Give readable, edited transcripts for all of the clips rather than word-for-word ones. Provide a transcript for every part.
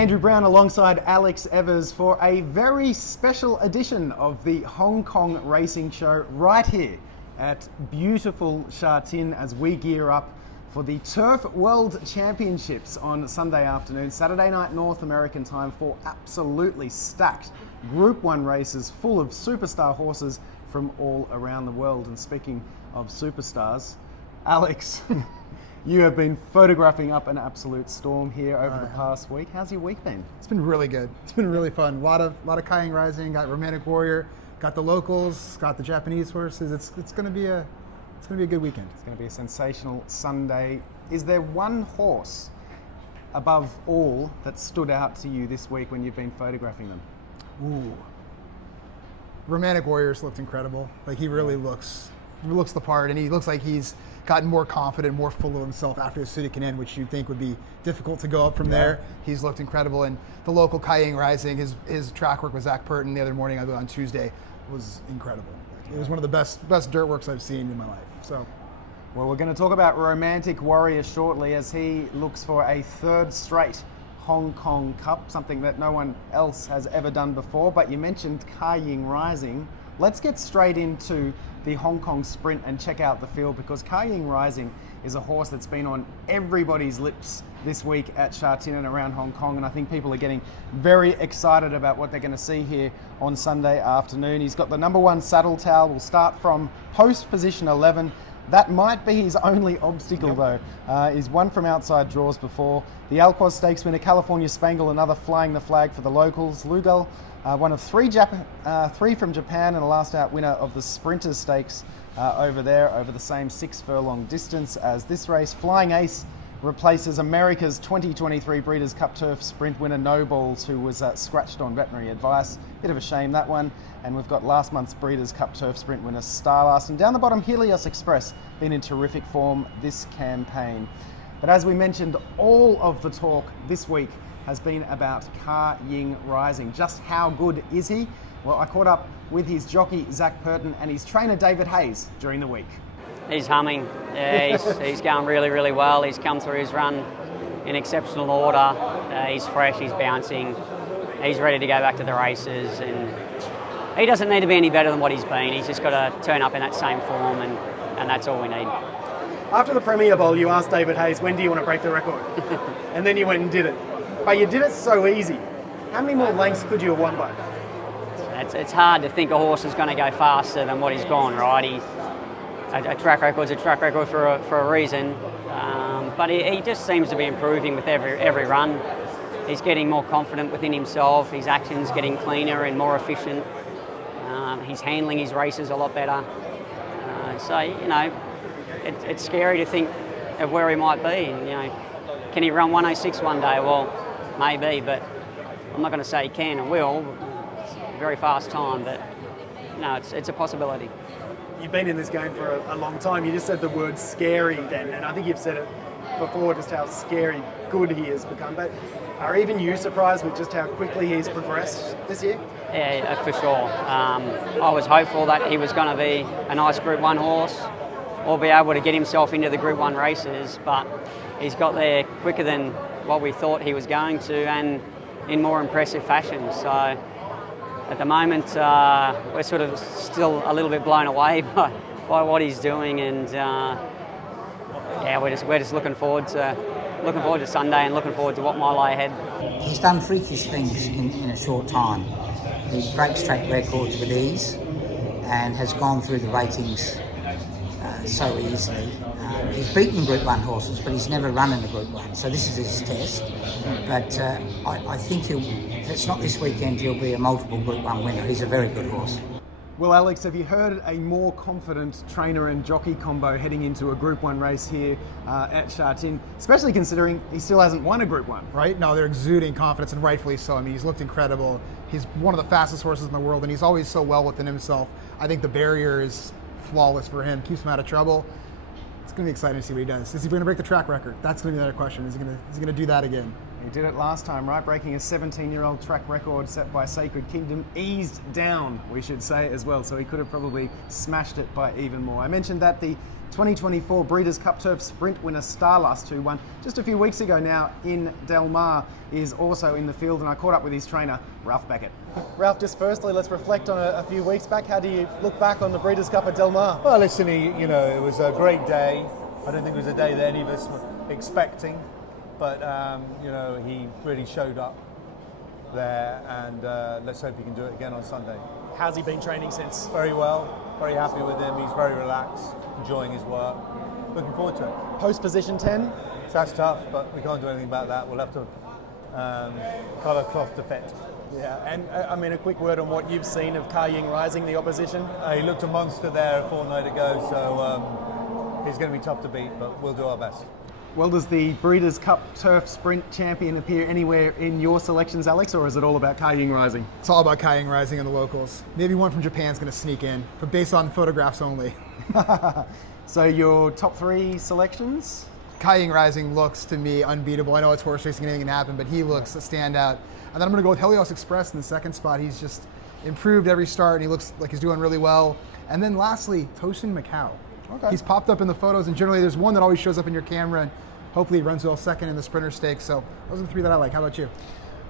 Andrew Brown alongside Alex Evers for a very special edition of the Hong Kong Racing Show right here at beautiful Sha Tin as we gear up for the Turf World Championships on Sunday afternoon, Saturday night North American time, for absolutely stacked Group 1 races full of superstar horses from all around the world. And speaking of superstars, Alex, you have been photographing up an absolute storm here over the past week. How's your week been? It's been really good. It's been really fun. A lot of kayak rising. Got Romantic Warrior. Got the locals. Got the Japanese horses. It's going to be a good weekend. It's going to be a sensational Sunday. Is there one horse above all that stood out to you this week when you've been photographing them? Ooh. Romantic Warriors looked incredible. Like, he really looks the part, and he looks like he's gotten more confident, more full of himself after the Sudicanen, which you'd think would be difficult to go up from there. He's looked incredible. And the local Kaiying Rising, his track work with Zach Purton the other morning on Tuesday was incredible. It was one of the best dirt works I've seen in my life. So, well, we're going to talk about Romantic Warrior shortly as he looks for a third straight Hong Kong Cup, something that no one else has ever done before. But you mentioned Kaiying Rising. Let's get straight into the Hong Kong Sprint and check out the field, because Kaiying Rising is a horse that's been on everybody's lips this week at Sha Tin and around Hong Kong, and I think people are getting very excited about what they're going to see here on Sunday afternoon. He's got the number 1 saddle towel. We'll start from post position 11. That might be his only obstacle, though. He's won from outside draws before. The Alquoz Stakes winner, California Spangle, another flying the flag for the locals. Lugal, one of three from Japan, and a last out winner of the Sprinters Stakes over there, over the same 6 furlong distance as this race. Flying Ace replaces America's 2023 Breeders' Cup Turf Sprint winner No Balls, who was scratched on veterinary advice. Bit of a shame, that one. And we've got last month's Breeders' Cup Turf Sprint winner Starlast. And down the bottom, Helios Express, been in terrific form this campaign. But as we mentioned, all of the talk this week has been about Kaiying Rising. Just how good is he? Well, I caught up with his jockey, Zach Purton, and his trainer, David Hayes, during the week. He's humming. Yeah, he's going really, really well. He's come through his run in exceptional order. He's fresh, he's bouncing. He's ready to go back to the races, and he doesn't need to be any better than what he's been. He's just got to turn up in that same form, and that's all we need. After the Premier Bowl, you asked David Hayes, when do you want to break the record? And then you went and did it. But you did it so easy. How many more lengths could you have won by? It's hard to think a horse is going to go faster than what he's gone, right? A track record's a track record for a reason, but he just seems to be improving with every run. He's getting more confident within himself. His action's getting cleaner and more efficient. He's handling his races a lot better. So, you know, it's scary to think of where he might be. You know, can he run 106 one day? Well, maybe, but I'm not going to say he can and will. It's a very fast time, but no, it's a possibility. You've been in this game for a long time. You just said the word scary then, and I think you've said it before, just how scary good he has become. But are even you surprised with just how quickly he's progressed this year? Yeah, for sure. I was hopeful that he was going to be a nice Group 1 horse or be able to get himself into the Group 1 races, but he's got there quicker than what we thought he was going to, and in more impressive fashion. So at the moment, we're sort of still a little bit blown away by what he's doing, and we're just looking forward to Sunday and looking forward to what might lie ahead. He's done freakish things in a short time. He breaks track records with ease and has gone through the ratings so easily. He's beaten Group 1 horses, but he's never run in the Group 1, so this is his test. But I think if it's not this weekend, he'll be a multiple Group 1 winner. He's a very good horse. Well, Alex, have you heard a more confident trainer and jockey combo heading into a Group 1 race here at Sha Tin, especially considering he still hasn't won a Group 1? Right? No, they're exuding confidence, and rightfully so. I mean, he's looked incredible. He's one of the fastest horses in the world, and he's always so well within himself. I think the barrier is flawless for him, keeps him out of trouble. It's going to be exciting to see what he does. Is he going to break the track record? That's going to be another question. Is he going to do that again? He did it last time, right? Breaking a 17-year-old track record set by Sacred Kingdom. Eased down, we should say, as well. So he could have probably smashed it by even more. I mentioned that the 2024 Breeders' Cup Turf Sprint winner Starlust, who won just a few weeks ago now in Del Mar, is also in the field, and I caught up with his trainer, Ralph Beckett. Ralph, just firstly, let's reflect on a few weeks back. How do you look back on the Breeders' Cup at Del Mar? Well, listen, it was a great day. I don't think it was a day that any of us were expecting, but he really showed up there, and let's hope he can do it again on Sunday. How's he been training since? Very well, very happy with him. He's very relaxed, enjoying his work. Looking forward to it. Post position 10? So that's tough, but we can't do anything about that. We'll have to cut a cloth to fit. Yeah, and I mean, a quick word on what you've seen of YING Rising, the opposition. He looked a monster there a fortnight ago, so he's going to be tough to beat, but we'll do our best. Well, does the Breeders' Cup Turf Sprint champion appear anywhere in your selections, Alex, or is it all about YING Rising? It's all about YING Rising and the locals. Maybe one from Japan's going to sneak in, but based on photographs only. So your top 3 selections? YING Rising looks to me unbeatable. I know it's horse racing, anything can happen, but he looks a standout. And then I'm going to go with Helios Express in the second spot. He's just improved every start, and he looks like he's doing really well. And then lastly, Tosin Macau. Okay. He's popped up in the photos, and generally there's one that always shows up in your camera, and hopefully he runs well second in the Sprinter Stakes. So those are the 3 that I like. How about you?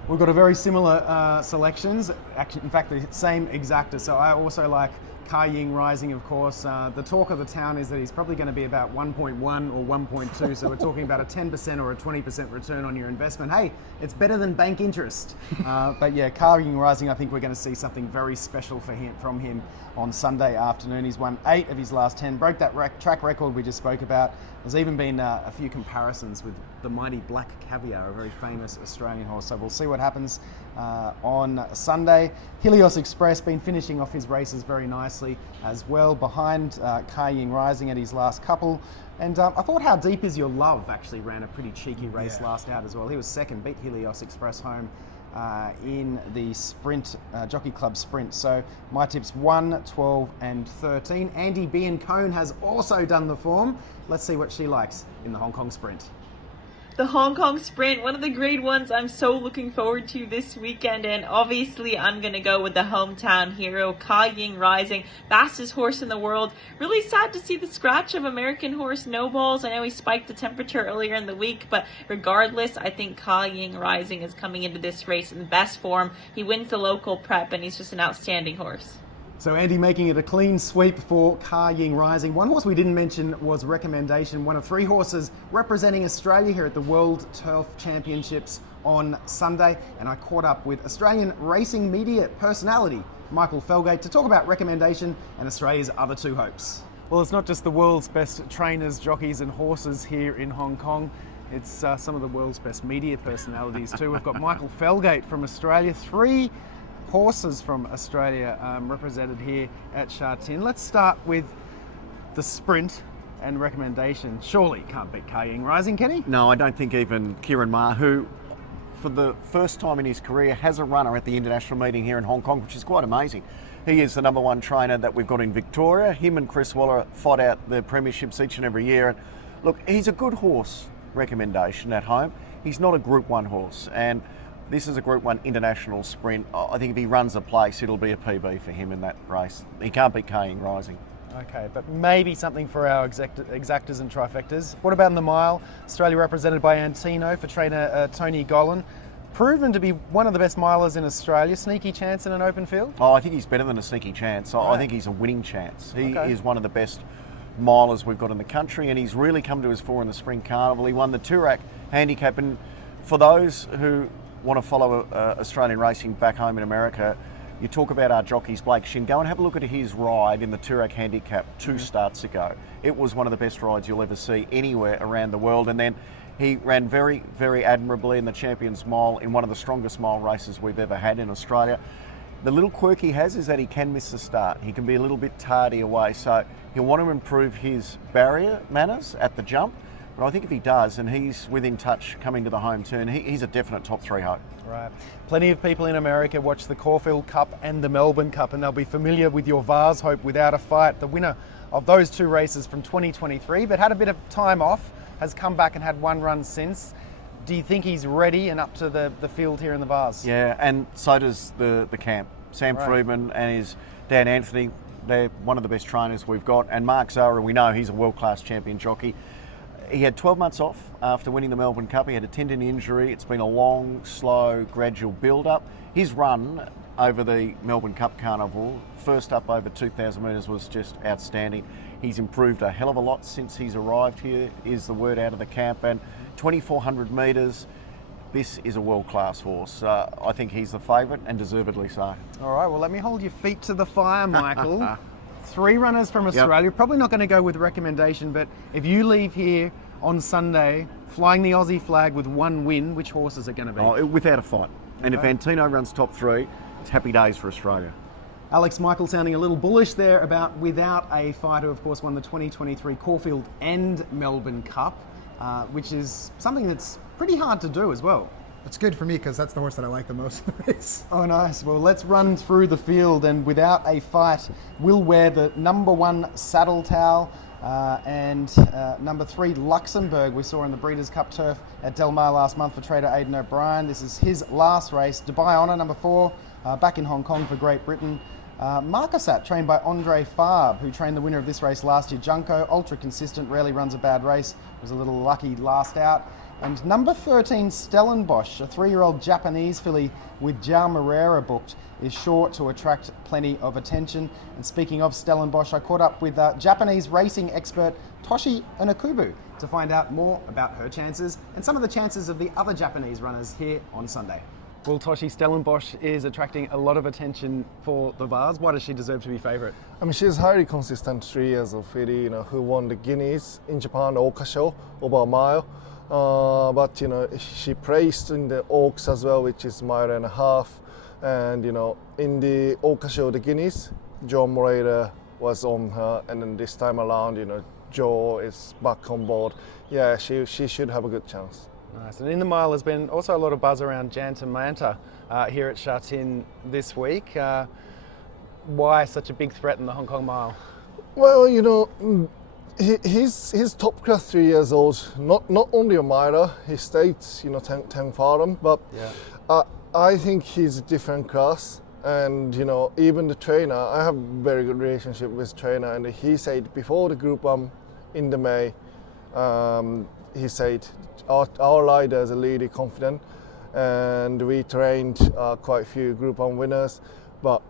We've got a very similar selections. Actually, in fact, the same exacta. So I also like YING Rising, of course. The talk of the town is that he's probably going to be about 1.1 or 1.2. So we're talking about a 10% or a 20% return on your investment. Hey, it's better than bank interest. But yeah, YING Rising, I think we're going to see something very special from him on Sunday afternoon. He's won 8 of his last 10, broke that track record we just spoke about. There's even been a few comparisons with the mighty Black Caviar, a very famous Australian horse. So we'll see what happens on Sunday. Helios Express been finishing off his races very nicely as well, behind YING Rising at his last couple. And I thought How Deep Is Your Love actually ran a pretty cheeky race last out as well. He was second, beat Helios Express home in the sprint, Jockey Club Sprint. So my tips 1, 12 and 13. Andie Biancone has also done the form. Let's see what she likes in the Hong Kong Sprint. The Hong Kong Sprint, one of the great ones I'm so looking forward to this weekend, and obviously I'm going to go with the hometown hero, YING Rising, fastest horse in the world. Really sad to see the scratch of American horse No Balls. I know he spiked the temperature earlier in the week, but regardless, I think YING Rising is coming into this race in the best form. He wins the local prep, and he's just an outstanding horse. So Andy making it a clean sweep for YING Rising. One horse we didn't mention was Recommendation, one of 3 horses representing Australia here at the World Turf Championships on Sunday. And I caught up with Australian racing media personality Michael Felgate to talk about Recommendation and Australia's other 2 hopes. Well, it's not just the world's best trainers, jockeys and horses here in Hong Kong. It's some of the world's best media personalities too. We've got Michael Felgate from Australia, 3 horses from Australia represented here at Sha Tin. Let's start with the sprint and Recommendation. Surely can't beat YING Rising, can he? No, I don't think even Kieran Ma, who for the first time in his career has a runner at the international meeting here in Hong Kong, which is quite amazing. He is the number 1 trainer that we've got in Victoria. Him and Chris Waller fight out the premierships each and every year. And look, he's a good horse, Recommendation, at home. He's not a Group 1 horse, and this is a Group 1 international sprint. I think if he runs a place, it'll be a PB for him in that race. He can't beat YING Rising. Okay, but maybe something for our exactas and trifectas. What about in the mile? Australia represented by Antino for trainer Tony Gollan. Proven to be one of the best milers in Australia. Sneaky chance in an open field? Oh, I think he's better than a sneaky chance. Right. I think he's a winning chance. He is one of the best milers we've got in the country, and he's really come to his fore in the Spring Carnival. He won the Toorak handicap, and for those who want to follow Australian racing back home in America, you talk about our jockeys, Blake Shin, go and have a look at his ride in the Toorak handicap 2 starts ago. It was one of the best rides you'll ever see anywhere around the world, and then he ran very, very admirably in the Champions Mile in one of the strongest mile races we've ever had in Australia. The little quirk he has is that he can miss the start. He can be a little bit tardy away, so he'll want to improve his barrier manners at the jump. But I think if he does, and he's within touch coming to the home turn, he's a definite top 3 hope. Right. Plenty of people in America watch the Caulfield Cup and the Melbourne Cup, and they'll be familiar with your Vase Hope Without a Fight, the winner of those 2 races from 2023, but had a bit of time off, has come back and had 1 run since. Do you think he's ready and up to the field here in the Vase? Yeah, and so does the camp. Sam Friedman and his dad Anthony, they're one of the best trainers we've got. And Mark Zara, we know he's a world-class champion jockey. He had 12 months off after winning the Melbourne Cup. He had a tendon injury. It's been a long, slow, gradual build-up. His run over the Melbourne Cup Carnival, first up over 2,000 metres, was just outstanding. He's improved a hell of a lot since he's arrived here, is the word out of the camp. And 2,400 metres, this is a world-class horse. I think he's the favourite, and deservedly so. All right, well, let me hold your feet to the fire, Michael. 3 runners from Australia. Probably not going to go with recommendation, but if you leave here on Sunday flying the Aussie flag with 1 win, which horse is it going to be? Oh, without a fight. And if Antino runs top 3, it's happy days for Australia. Alex Michael sounding a little bullish there about without a fight, who of course won the 2023 Caulfield and Melbourne Cup, which is something that's pretty hard to do as well. It's good for me because that's the horse that I like the most in the race. Oh, nice. Well, let's run through the field, and without a fight, we'll wear the number 1 Saddle Towel and number 3 Luxembourg we saw in the Breeders' Cup turf at Del Mar last month for trader Aidan O'Brien. This is his last race. Dubai Honour, number 4, back in Hong Kong for Great Britain. Marcosat, trained by Andre Farb, who trained the winner of this race last year. Junko, ultra consistent, rarely runs a bad race. Was a little lucky last out. And number 13, Stellenbosch, a 3-year-old Japanese filly with João Moreira booked, is sure to attract plenty of attention. And speaking of Stellenbosch, I caught up with Japanese racing expert Toshi Onikubo to find out more about her chances and some of the chances of the other Japanese runners here on Sunday. Well, Toshi, Stellenbosch is attracting a lot of attention for the Vase. Why does she deserve to be favourite? I mean, she's highly consistent 3 years of filly, who won the Guineas in Japan, Oka Show, over a mile. But she placed in the Oaks as well, which is 1.5 miles. And in the Oka Show, the Guineas, João Moreira was on her, and then this time around, Joe is back on board. Yeah, she should have a good chance. Nice. And in the mile, there's been also a lot of buzz around Janta Manta here at Sha Tin this week. Why such a big threat in the Hong Kong mile? Well, he's top class 3 years old. Not only a miler, he stayed 10 fathom, but I think he's a different class. And even the trainer, I have a very good relationship with the trainer, and he said before the Group 1 in the May, he said our riders are really confident, and we trained quite a few Group 1 winners, but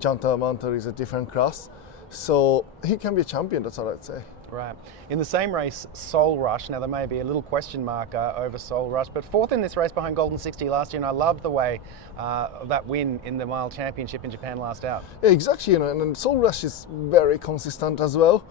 Janta Manta is a different class, so he can be a champion, that's all I'd say. Right. In the same race, Soul Rush. Now, there may be a little question mark over Soul Rush, but 4th in this race behind Golden 60 last year, and I loved the way that win in the Mile Championship in Japan last out. Yeah, exactly. And Soul Rush is very consistent as well.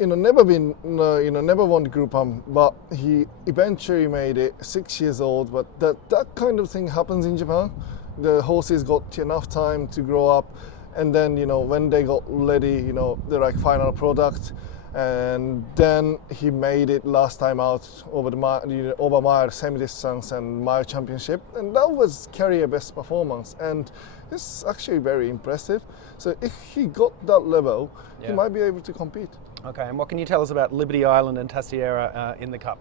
Never won the Group 1, but he eventually made it. 6 years old, but that kind of thing happens in Japan. The horses got enough time to grow up, and then when they got ready, they're like final product. And then he made it last time out over the mile semi-distance and mile championship, and that was career best performance, and it's actually very impressive. So if he got that level, he might be able to compete. Okay, and what can you tell us about Liberty Island and Tastiera in the Cup?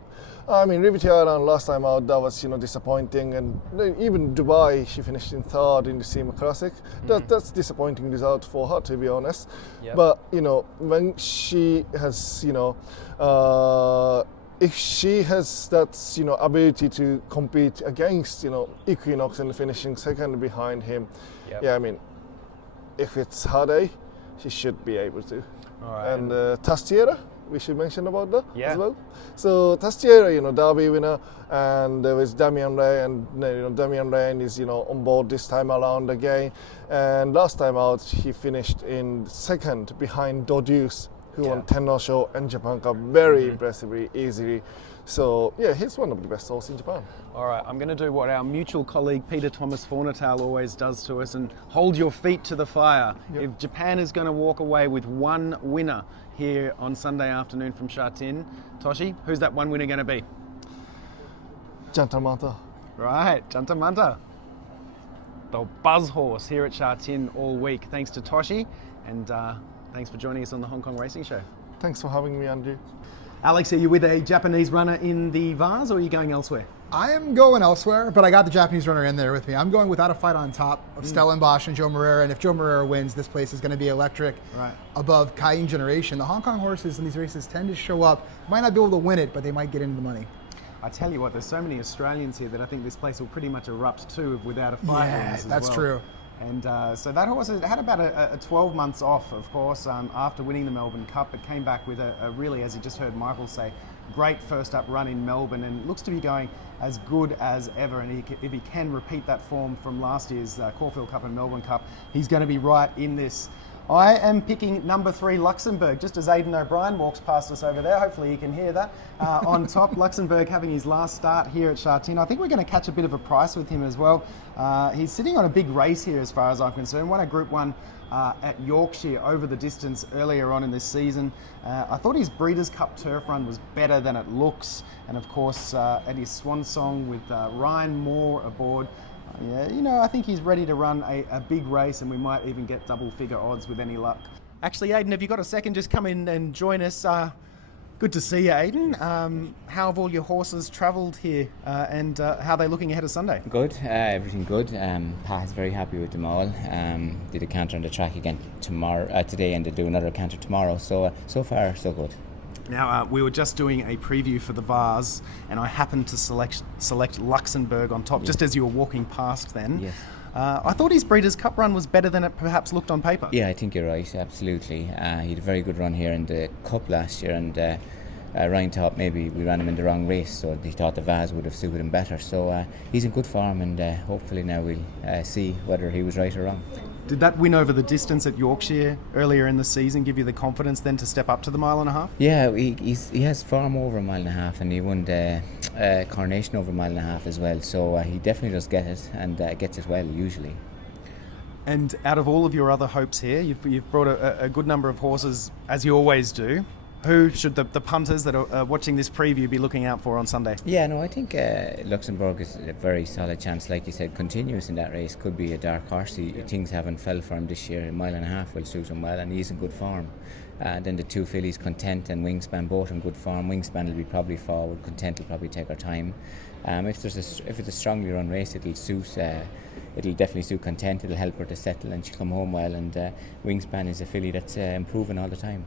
I mean, Liberty Island last time out, that was disappointing, and even Dubai, she finished in 3rd in the SEMA Classic. That's disappointing result for her, to be honest. But when she has if she has that ability to compete against Equinox and finishing 2nd behind him, I mean, if it's her day, she should be able to. All right. And Tastiera, we should mention about that as well. So Tastiera, Derby winner, and there was Damian Ray, and Damian Ray is on board this time around again. And last time out, he finished in 2nd behind Dodius, who won Tenno Show and Japan Cup very impressively, easily. So yeah, he's one of the best horses in Japan. All right, I'm going to do what our mutual colleague Peter Thomas Fornatal always does to us and hold your feet to the fire. If Japan is going to walk away with 1 winner here on Sunday afternoon from Sha Tin, Toshi, who's that 1 winner going to be? Janta Manta. Right, Janta Manta. The buzz horse here at Sha Tin all week. Thanks to Toshi, and Thanks for joining us on the Hong Kong Racing Show. Thanks for having me, Andrew. Alex, are you with a Japanese runner in the Vase, or are you going elsewhere? I am going elsewhere, but I got the Japanese runner in there with me. I'm going without a fight on top of Stellenbosch and Joe Moreira, and if Joe Moreira wins, this place is going to be electric. Right. Above YING generation. The Hong Kong horses in these races tend to show up, might not be able to win it, but they might get into the money. I tell you what, there's so many Australians here that I think this place will pretty much erupt too without a fight. Yeah, as that's well. true. And so that horse had about a 12 months off, of course, after winning the Melbourne Cup, but came back with a really, as you just heard Michael say, great first up run in Melbourne, and looks to be going as good as ever. And if he can repeat that form from last year's Caulfield Cup and Melbourne Cup, he's going to be right in this. I am picking number 3, Luxembourg, just as Aidan O'Brien walks past us over there. Hopefully you can hear that. On top, Luxembourg having his last start here at Sha Tin. I think we're going to catch a bit of a price with him as well. He's sitting on a big race here as far as I'm concerned. Won a Group 1 at Yorkshire over the distance earlier on in this season. I thought his Breeders' Cup turf run was better than it looks. And of course, at his swan song with Ryan Moore aboard, I think he's ready to run a big race, and we might even get double-figure odds with any luck. Actually, Aidan, have you got a second? Just come in and join us. Good to see you, Aidan. How have all your horses travelled here, and how are they looking ahead of Sunday? Good, everything good. Pat's very happy with them all. Did a canter on the track again today, and to do another canter tomorrow. So far, so good. Now, we were just doing a preview for the Vase, and I happened to select Luxembourg on top, just as you were walking past then. Yes. I thought his Breeders' Cup run was better than it perhaps looked on paper. Yeah, I think you're right, absolutely. He had a very good run here in the Cup last year, and Ryan thought maybe we ran him in the wrong race, so he thought the Vase would have suited him better. So he's in good form, and hopefully now we'll see whether he was right or wrong. Did that win over the distance at Yorkshire earlier in the season give you the confidence then to step up to the 1.5 miles? Yeah, he has form over 1.5 miles, and he won the Coronation over 1.5 miles as well. So he definitely does get it, and gets it well usually. And out of all of your other hopes here, you've brought a good number of horses, as you always do. Who should the punters that are watching this preview be looking out for on Sunday? Yeah, no, I think Luxembourg is a very solid chance. Like you said, continuous in that race, could be a dark horse. Things haven't fell for him this year. 1.5 miles will suit him well, and he's in good form. Then the two fillies, Content and Wingspan, both in good form. Wingspan will be probably forward. Content will probably take her time. If it's a strongly run race, it'll definitely suit Content. It'll help her to settle, and she'll come home well. And Wingspan is a filly that's improving all the time.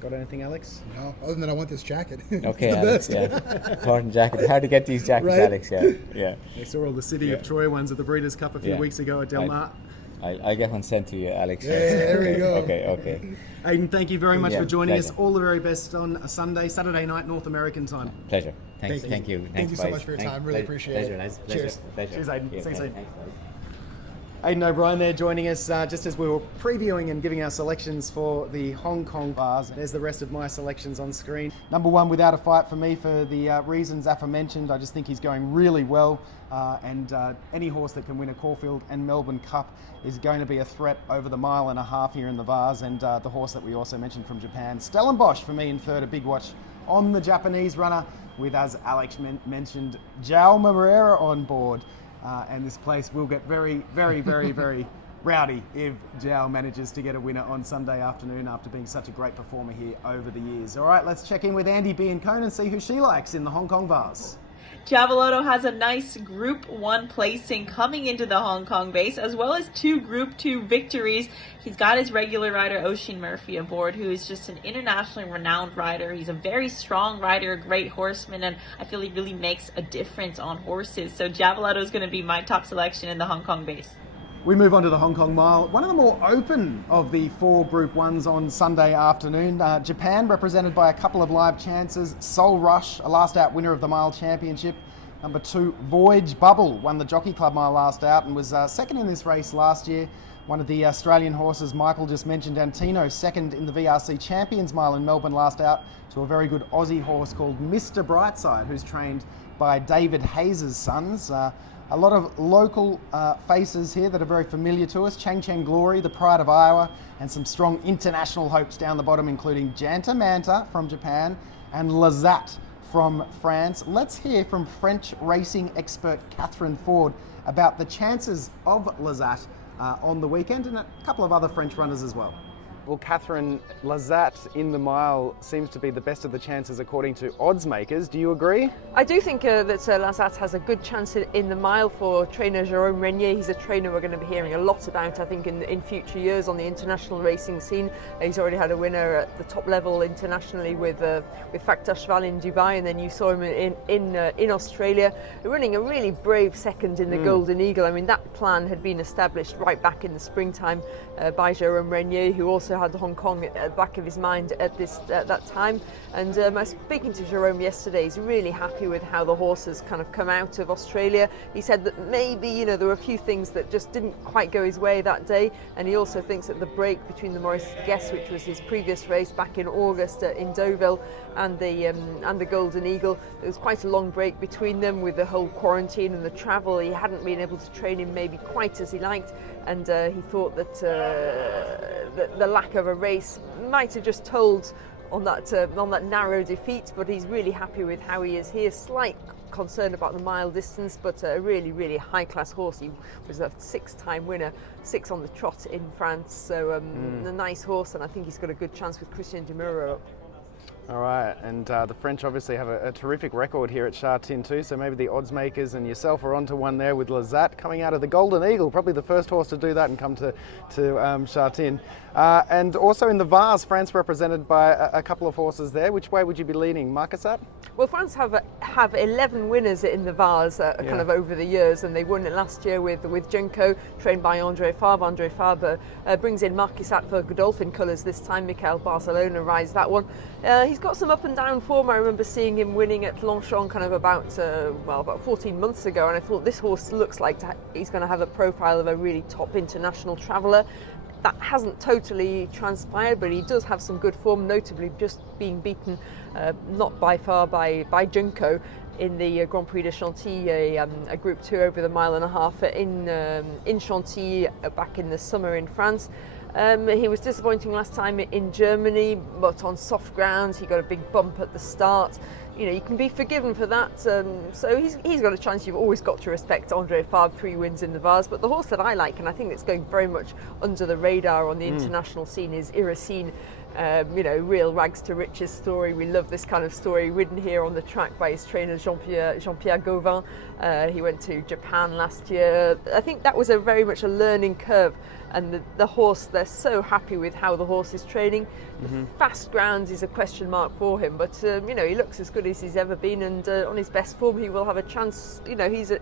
Got anything, Alex? No, other than I want this jacket. Okay, Alex, yeah. Important jacket. It's hard to get these jackets, right? Alex, yeah. They saw all the City of Troy ones at the Breeders' Cup a few weeks ago at Del Mar. I'll get one sent to you, Alex. Yeah, there we go. Okay. Aidan, thank you very much for joining pleasure. us. All the very best on a Saturday night, North American time. Pleasure. Thank you. Thank you so much for your time. Really appreciate it. Cheers. Cheers, Aidan. See you soon. Thanks, Aidan O'Brien there joining us just as we were previewing and giving our selections for the Hong Kong Vase. There's the rest of my selections on screen. Number 1, without a fight for me for the reasons aforementioned. I just think he's going really well, and any horse that can win a Caulfield and Melbourne Cup is going to be a threat over the 1.5 miles here in the Vase. And the horse that we also mentioned from Japan, Stellenbosch, for me in third, a big watch on the Japanese runner with, as Alex mentioned, Joe Moreira on board. And this place will get very, very, very, very rowdy if Joe manages to get a winner on Sunday afternoon after being such a great performer here over the years. All right, let's check in with Andie Biancone and see who she likes in the Hong Kong Vase. Javelotto has a nice Group 1 placing coming into the Hong Kong Vase, as well as 2 Group 2 victories. He's got his regular rider, Oisin Murphy, aboard, who is just an internationally renowned rider. He's a very strong rider, a great horseman, and I feel he really makes a difference on horses. So Javelotto is going to be my top selection in the Hong Kong Vase. We move on to the Hong Kong Mile, one of the more open of the 4 Group 1s on Sunday afternoon. Japan represented by a couple of live chances. Soul Rush, a last out winner of the Mile Championship. Number 2, Voyage Bubble, won the Jockey Club Mile last out and was second in this race last year. One of the Australian horses Michael just mentioned, Antino, second in the VRC Champions Mile in Melbourne last out to a very good Aussie horse called Mr. Brightside, who's trained by David Hayes' sons. A lot of local faces here that are very familiar to us. Chang Cheng Glory, the Pride of Iowa, and some strong international hopes down the bottom, including Janta Manta from Japan and Lazat from France. Let's hear from French racing expert Katherine Ford about the chances of Lazat on the weekend, and a couple of other French runners as well. Well, Katherine, Lazat in the mile seems to be the best of the chances according to odds makers. Do you agree? I do think that Lazat has a good chance in the mile for trainer Jérôme Régnier. He's a trainer we're going to be hearing a lot about, I think, in future years on the international racing scene. He's already had a winner at the top level internationally with Factor Cheval in Dubai, and then you saw him in Australia, running a really brave second in the Golden Eagle. I mean, that plan had been established right back in the springtime by Jérôme Régnier, who also had Hong Kong at the back of his mind at that time. And I was speaking to Jérôme yesterday. He's really happy with how the horse has kind of come out of Australia. He said that maybe, there were a few things that just didn't quite go his way that day, and he also thinks that the break between the Maurice Guest, which was his previous race back in August in Deauville, and the Golden Eagle, there was quite a long break between them with the whole quarantine and the travel. He hadn't been able to train him maybe quite as he liked, and he thought that the lack of a race might have just told on that narrow defeat. But he's really happy with how he is. He has slight concern about the mile distance, but a really, really high-class horse. He was a 6-time winner, 6 on the trot in France, so a nice horse, and I think he's got a good chance with Christian Demuro. All right, and the French obviously have a terrific record here at Sha Tin too, so maybe the odds makers and yourself are onto one there with Lazat coming out of the Golden Eagle, probably the first horse to do that and come to Sha Tin. And also in the Vase, France represented by a couple of horses there. Which way would you be leaning, Marquesat? Well, France have 11 winners in the Vase kind of over the years, and they won it last year with Junko, trained by André Fabre. André Fabre brings in Marquesat for Godolphin colours this time. Michael Barcelona rides that one. He's got some up and down form. I remember seeing him winning at Longchamp kind of about 14 months ago, and I thought this horse looks like he's going to have a profile of a really top international traveller. That hasn't totally transpired, but he does have some good form, notably just being beaten, not by far, by Junko in the Grand Prix de Chantilly, a Group 2 over the mile and a half in Chantilly back in the summer in France. He was disappointing last time in Germany, but on soft ground he got a big bump at the start. You can be forgiven for that. So he's got a chance. You've always got to respect André Fabre, 3 wins in the Vase. But the horse that I like, and I think that's going very much under the radar on the international scene, is Iracine. Real rags to riches story. We love this kind of story, ridden here on the track by his trainer Jean-Pierre Gauvin. He went to Japan last year. I think that was very much a learning curve, and the horse, they're so happy with how the horse is training. The fast ground is a question mark for him, but he looks as good as he's ever been, and on his best form he will have a chance. He's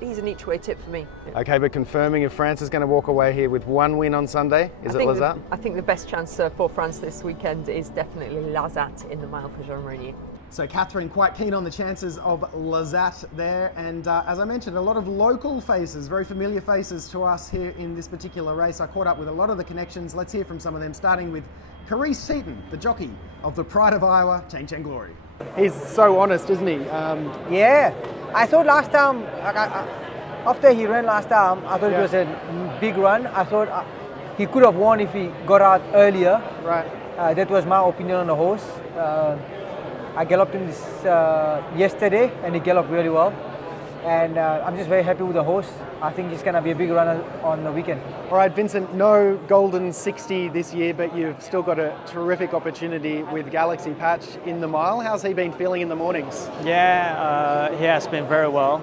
he's an each way tip for me. Okay, but confirming if France is going to walk away here with 1 win on Sunday, is it Lazat? I think the best chance for France this weekend is definitely Lazat in the mile for Jérôme Régnier. So Katherine quite keen on the chances of Lazat there, and as I mentioned, a lot of local faces, very familiar faces to us here in this particular race. I caught up with a lot of the connections. Let's hear from some of them, starting with Carice Seaton, the jockey of the Pride of Iowa, Chang Chang Glory. He's so honest, isn't he? Yeah, I thought last time, after he ran last time, I thought it was a big run. I thought he could have won if he got out earlier. Right. That was my opinion on the horse. I galloped him yesterday, and he galloped really well. And I'm just very happy with the horse. I think he's going to be a big runner on the weekend. All right, Vincent, no Golden 60 this year, but you've still got a terrific opportunity with Galaxy Patch in the mile. How's he been feeling in the mornings? Yeah, he has been very well.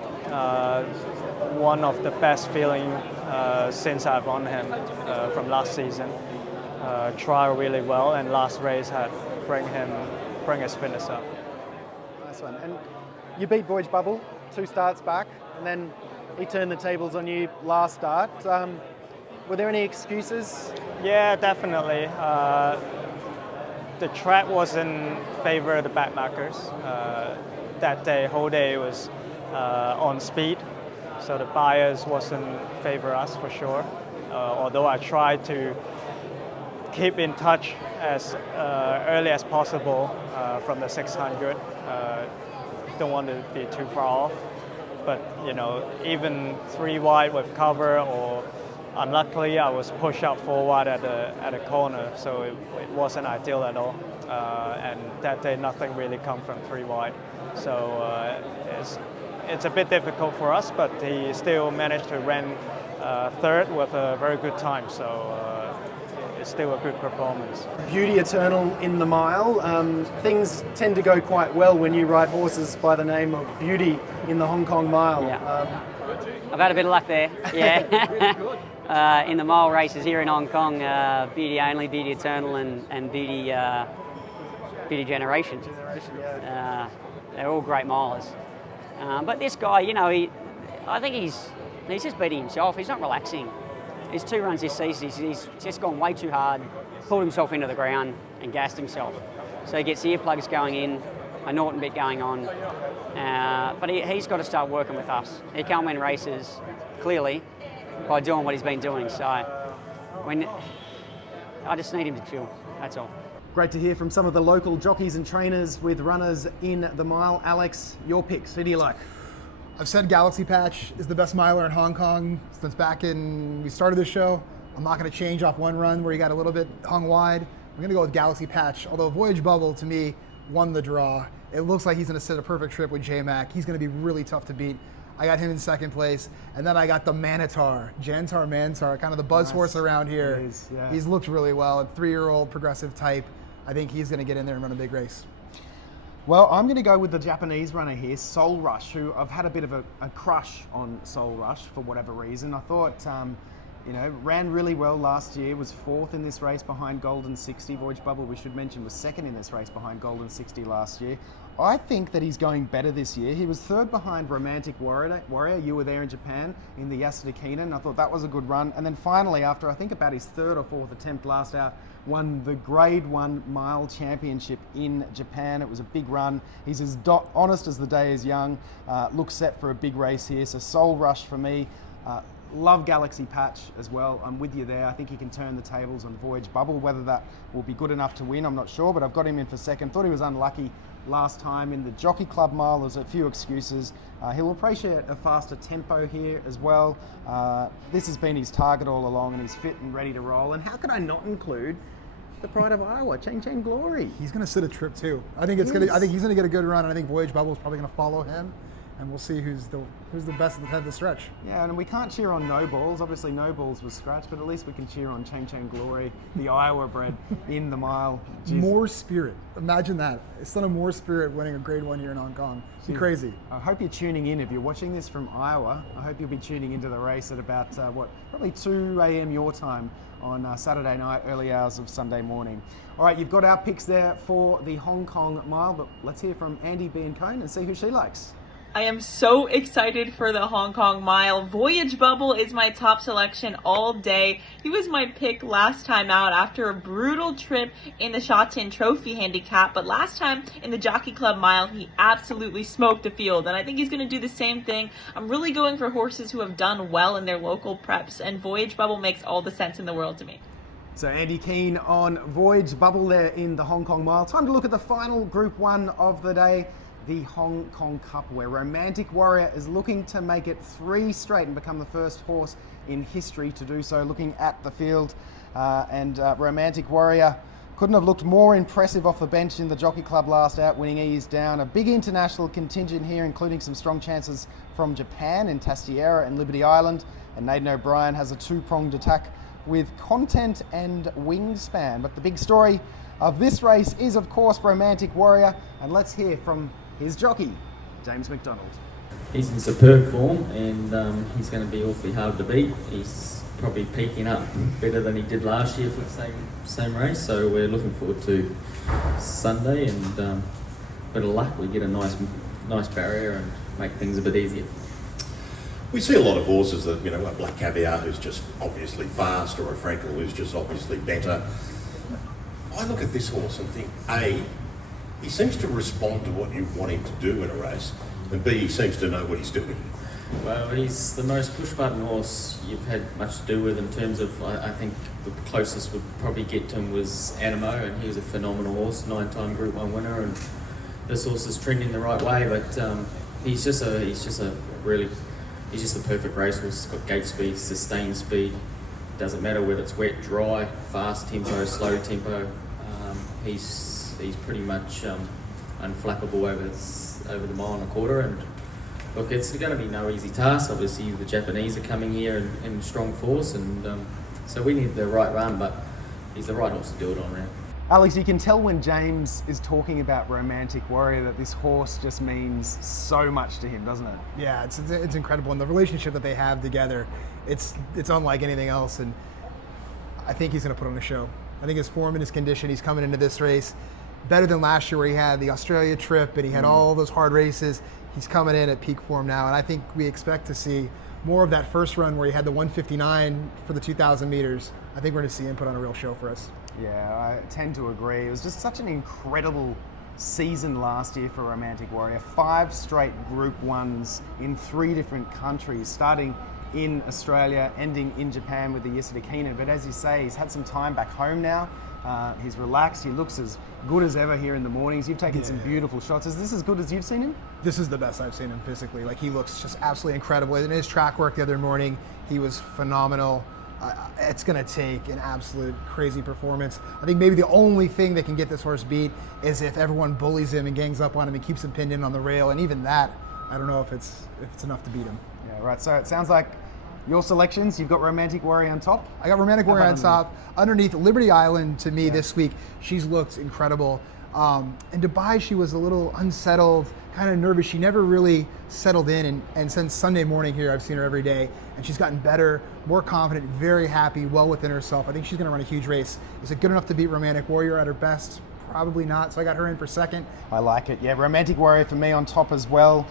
One of the best feeling since I've won him from last season. Trial really well, and last race had bring his fitness up. Nice one. And you beat Voyage Bubble 2 starts back, and then he turned the tables on you last start. Were there any excuses? Yeah, definitely. The track was in favour of the backmarkers. That day, whole day was on speed, so the bias wasn't favour us for sure. Although I tried to keep in touch as early as possible from the 600. Don't want to be too far off, but even 3 wide with cover, or unluckily I was pushed out 4 wide at a corner, so it wasn't ideal at all. And that day nothing really come from 3 wide, so it's a bit difficult for us, but he still managed to run 3rd with a very good time, so it's still a good performance. Beauty eternal in the mile. Things tend to go quite well when you ride horses by the name of Beauty in the Hong Kong Mile. Yeah. I've had a bit of luck there. Yeah. In the mile races here in Hong Kong, Beauty Only, Beauty Eternal, and Beauty Generation. They're all great milers. But this guy, you know, I think he's just beating himself. He's not relaxing. His 2 runs this season, he's just gone way too hard, pulled himself into the ground and gassed himself. So he gets earplugs going in, a Norton bit going on. But he's got to start working with us. He can't win races, clearly, by doing what he's been doing. So I just need him to chill, that's all. Great to hear from some of the local jockeys and trainers with runners in the mile. Alex, your picks, who do you like? I've said Galaxy Patch is the best miler in Hong Kong since back in we started this show. I'm not going to change off one run where he got a little bit hung wide. I'm going to go with Galaxy Patch, although Voyage Bubble, to me, won the draw. It looks like he's going to set a perfect trip with J-Mac. He's going to be really tough to beat. I got him in second place. And then I got the Manitar, Jantar Mantar, kind of the buzz horse around here. He's looked really well. A 3-year-old progressive type. I think he's going to get in there and run a big race. Well, I'm going to go with the Japanese runner here, Soul Rush, who I've had a bit of a crush on Soul Rush for whatever reason. I thought, ran really well last year, was 4th in this race behind Golden 60. Voyage Bubble, we should mention, was 2nd in this race behind Golden 60 last year. I think that he's going better this year. He was 3rd behind Romantic Warrior. You were there in Japan in the Yasuda Keenan. I thought that was a good run. And then finally, after I think about his 3rd or 4th attempt last out, won the Grade 1 Mile Championship in Japan. It was a big run. He's as honest as the day is young. Looks set for a big race here. So Soul Rush for me. Love Galaxy Patch as well. I'm with you there. I think he can turn the tables on Voyage Bubble. Whether that will be good enough to win, I'm not sure, but I've got him in for 2nd. Thought he was unlucky last time in the Jockey Club Mile. There's a few excuses. He'll appreciate a faster tempo here as well. This has been his target all along, and he's fit and ready to roll. And how could I not include the pride of Iowa, Chang Chang Glory? He's going to sit a trip too. I think he's going to get a good run, and I think Voyage Bubble is probably going to follow him. And we'll see who's the best at the head of the stretch. Yeah, and we can't cheer on No Balls. Obviously, No Balls was scratched, but at least we can cheer on Chang Chang Glory, the Iowa bred in the mile. Jeez. More spirit. Imagine that. It's not a more spirit winning a Grade 1 here in Hong Kong. It'd be crazy. I hope you're tuning in. If you're watching this from Iowa, I hope you'll be tuning into the race at about, probably 2 a.m. your time on Saturday night, early hours of Sunday morning. All right, you've got our picks there for the Hong Kong Mile, but let's hear from Andie Biancone and see who she likes. I am so excited for the Hong Kong Mile. Voyage Bubble is my top selection all day. He was my pick last time out after a brutal trip in the Sha Tin Trophy handicap, but last time in the Jockey Club Mile, he absolutely smoked the field, and I think he's going to do the same thing. I'm really going for horses who have done well in their local preps, and Voyage Bubble makes all the sense in the world to me. So Andy keen on Voyage Bubble there in the Hong Kong Mile. Time to look at the final Group 1 of the day, the Hong Kong Cup, where Romantic Warrior is looking to make it 3 straight and become the first horse in history to do so. Looking at the field, Romantic Warrior couldn't have looked more impressive off the bench in the Jockey Club last out, winning ease down. A big international contingent here, including some strong chances from Japan in Tastiera and Liberty Island. And Aidan O'Brien has a 2-pronged attack with Content and Wingspan. But the big story of this race is, of course, Romantic Warrior. And let's hear from his jockey, James McDonald. He's in superb form, and he's going to be awfully hard to beat. He's probably peaking up better than he did last year for the same race, so we're looking forward to Sunday, and bit of luck, we get a nice barrier and make things a bit easier. We see a lot of horses that, a Black Caviar who's just obviously fast, or a Frankel who's just obviously better. I look at this horse and think, A, he seems to respond to what you want him to do in a race, and B, he seems to know what he's doing. Well, he's the most push-button horse you've had much to do with in terms of, I think the closest would probably get to him was Animo, and he was a phenomenal horse, 9-time Group 1 winner, and this horse is trending the right way, but he's just the perfect racehorse. He's got gate speed, sustained speed. Doesn't matter whether it's wet, dry, fast tempo, slow tempo. He's pretty much unflappable over the mile and a quarter. And look, it's going to be no easy task. Obviously, the Japanese are coming here in strong force, and so we need the right run. But he's the right horse to do it on round. Alex, you can tell when James is talking about Romantic Warrior that this horse just means so much to him, doesn't it? Yeah, it's incredible, and the relationship that they have together, it's unlike anything else. And I think he's going to put on a show. I think his form and his condition, he's coming into this race better than last year, where he had the Australia trip and he had all those hard races. He's coming in at peak form now, and I think we expect to see more of that first run where he had the 159 for the 2,000 meters. I think we're going to see him put on a real show for us. Yeah, I tend to agree. It was just such an incredible season last year for Romantic Warrior. 5 straight Group 1s in 3 different countries, starting in Australia, ending in Japan with the Yisadakina. But as you say, he's had some time back home now. He's relaxed. He looks as good as ever here in the mornings. You've taken some beautiful shots. Is this as good as you've seen him? This is the best I've seen him physically. Like, he looks just absolutely incredible. In his track work the other morning, he was phenomenal. It's going to take an absolute crazy performance. I think maybe the only thing that can get this horse beat is if everyone bullies him and gangs up on him and keeps him pinned in on the rail. And even that, I don't know if it's enough to beat him. Yeah, right. So it sounds like your selections, you've got Romantic Warrior on top? I got Romantic Warrior on top. Underneath, Liberty Island, to me, this week, she's looked incredible. In Dubai, she was a little unsettled, kind of nervous. She never really settled in. And since Sunday morning here, I've seen her every day. And she's gotten better, more confident, very happy, well within herself. I think she's going to run a huge race. Is it good enough to beat Romantic Warrior at her best? Probably not. So I got her in for second. I like it. Yeah, Romantic Warrior for me on top as well.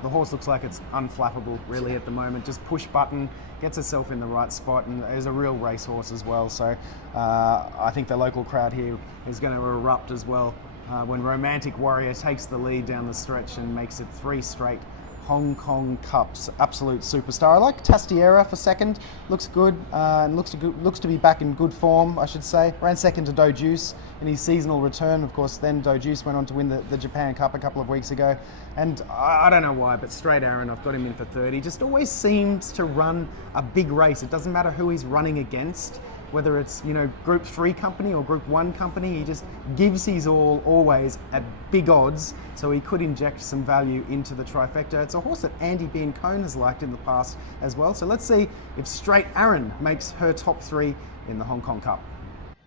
The horse looks like it's unflappable really at the moment. Just push button, gets herself in the right spot, and is a real racehorse as well. So I think the local crowd here is going to erupt as well when Romantic Warrior takes the lead down the stretch and makes it 3 straight Hong Kong Cups. Absolute superstar. I like Tastiera for second. Looks good and looks to be back in good form, I should say. Ran second to Do Juice in his seasonal return. Of course, then Do Juice went on to win the Japan Cup a couple of weeks ago. And I don't know why, but Straight Aaron, I've got him in for 30. Just always seems to run a big race. It doesn't matter who he's running against, whether it's, Group 3 company or Group 1 company. He just gives his all always at big odds, so he could inject some value into the trifecta. It's a horse that Andie Biancone has liked in the past as well. So let's see if Straight Aaron makes her top 3 in the Hong Kong Cup.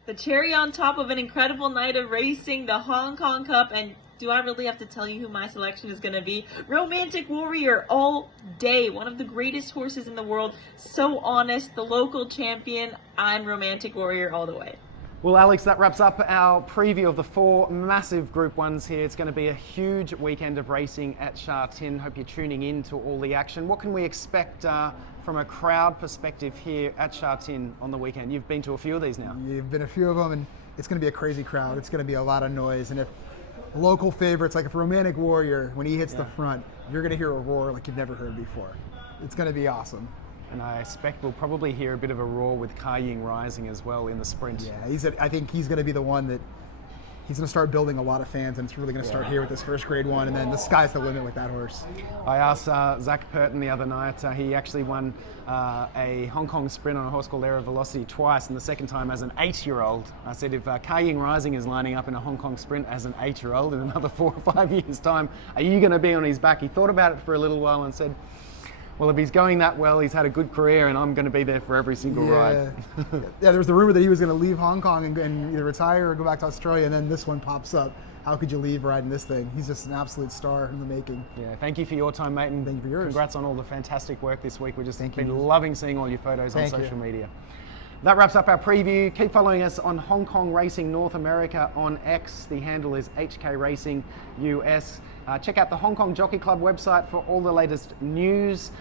The cherry on top of an incredible night of racing, the Hong Kong Cup, and do I really have to tell you who my selection is going to be? Romantic Warrior all day. One of the greatest horses in the world. So honest, the local champion. I'm Romantic Warrior all the way. Well, Alex, that wraps up our preview of the 4 massive Group 1s here. It's going to be a huge weekend of racing at Sha Tin. Hope you're tuning in to all the action. What can we expect from a crowd perspective here at Sha Tin on the weekend? You've been to a few of these now. You've been a few of them, and it's going to be a crazy crowd. It's going to be a lot of noise. And if local favorites, like if Romantic Warrior, when he hits the front, you're going to hear a roar like you've never heard before. It's going to be awesome. And I expect we'll probably hear a bit of a roar with YING rising as well in the sprint. Yeah, I think he's going to be the one that he's going to start building a lot of fans, and it's really going to start here with this first Grade 1, and then the sky's the limit with that horse. I asked Zach Purton the other night. He actually won a Hong Kong sprint on a horse called Aero Velocity twice, and the second time as an 8-year-old. I said, if YING Rising is lining up in a Hong Kong sprint as an 8-year-old in another 4 or 5 years' time, are you going to be on his back? He thought about it for a little while and said, well, if he's going that well, he's had a good career, and I'm going to be there for every single ride. Yeah, there was the rumor that he was going to leave Hong Kong and either retire or go back to Australia, and then this one pops up. How could you leave riding this thing? He's just an absolute star in the making. Yeah, thank you for your time, mate, and thank you for yours. Congrats on all the fantastic work this week. We've just been loving seeing all your photos on social media. That wraps up our preview. Keep following us on Hong Kong Racing North America on X. The handle is HK Racing US. Check out the Hong Kong Jockey Club website for all the latest news,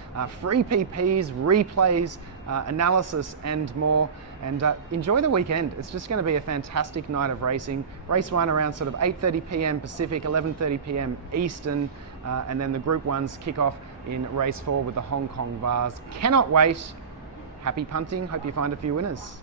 free PPs, replays, analysis and more. And enjoy the weekend. It's just going to be a fantastic night of racing. Race 1 around sort of 8:30 p.m. Pacific, 11:30 p.m. Eastern. And then the Group 1s kick off in race 4 with the Hong Kong Vase. Cannot wait. Happy punting. Hope you find a few winners.